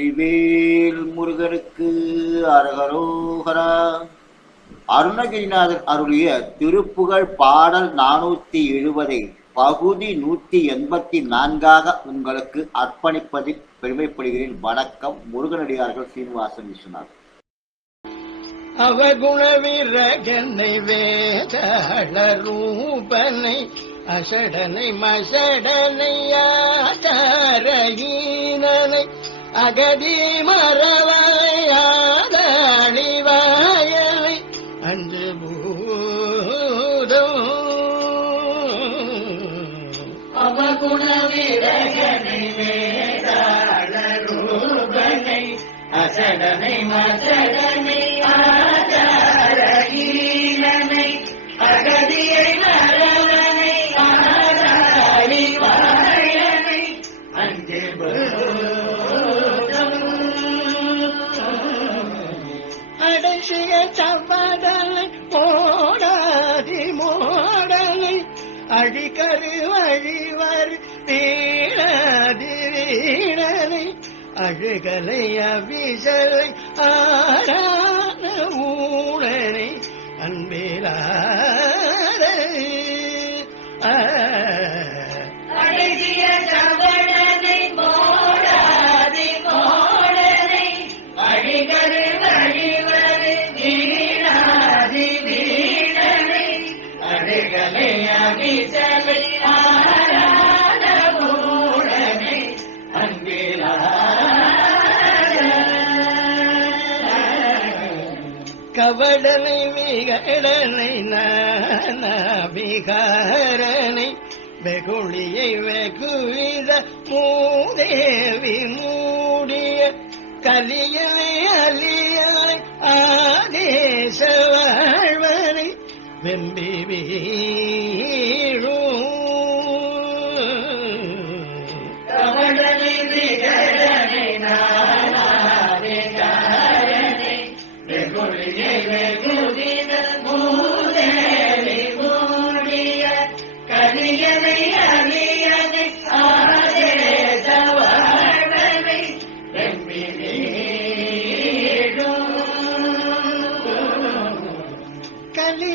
வெற்றிவேல் முருகனுக்கு அரகரோகரா. அருணகிரிநாதர் அருளிய திருப்புகழ் பாடல் நானூத்தி எழுபதை பகுதி நூத்தி எண்பத்தி நான்காக உங்களுக்கு அர்ப்பணிப்பதில் பெருமைப்படுகிறேன். வணக்கம். முருகனடியார்கள் சீனிவாசன் விஸ்வநாத் அவகுண விரகனை வேதாள ரூபனை அசடனை மசடனை ஆச்சாரகீனனை அகதி மரவாயாதழிவாயனை அஞ்சு பூதம். அவகுண விரகனை வேதாள ரூபனை அசடனை மசடனை அழிகரு வழிவர் வீணாதி வீணனை அழுகலை அபிசலை ஆரா வேடனை நபிகாரனை வெகுளியை வெகுவித மூதேவி மூடிய கலியனை அலியனை ஆதேச வாழ்வனை வெம்பி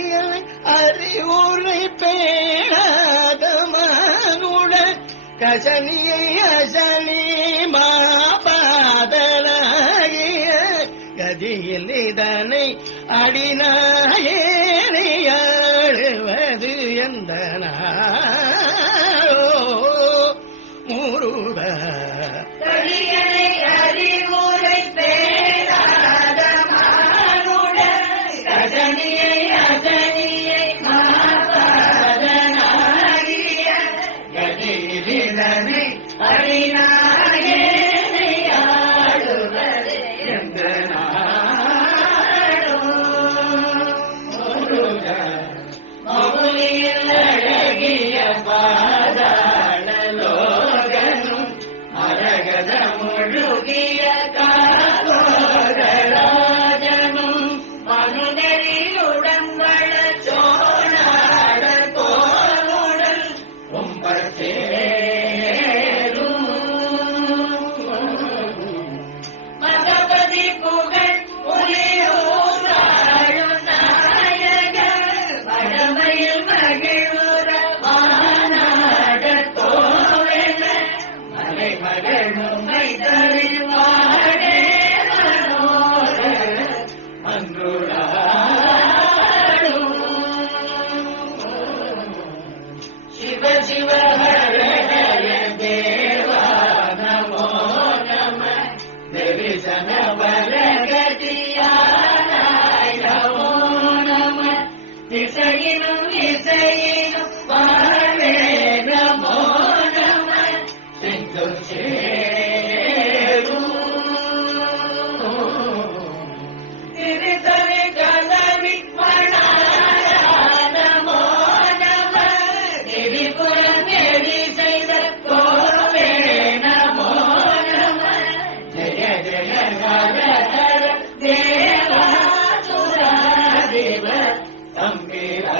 கலியனை அறிவுரை பேணாத மானுட கசனியை அசனி மாபாதலாகிய கதியில் இதனை அடினாயேனை ஆளுவது எந்த நாளோ? முருக மௌலியில் அழகிய பாதாள Yeah. தம்பிரா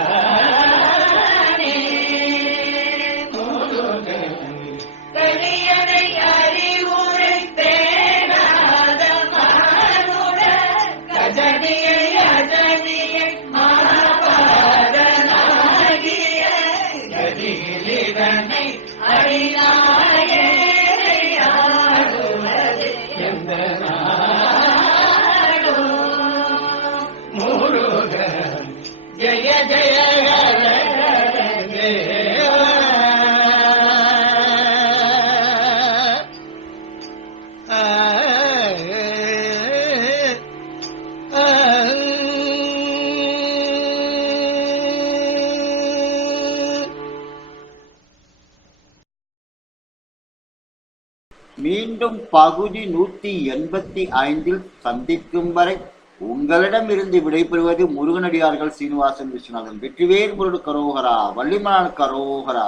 மீண்டும் பகுதி நூத்தி எண்பத்தி ஐந்தில் சந்திக்கும் வரை உங்களிடமிருந்து விடைபெறுவது முருகனடியார்கள் சீனிவாசன் விஸ்வநாதன். வெற்றிவேல் முருடு கரோகரா வள்ளிமலான் கரோகரா.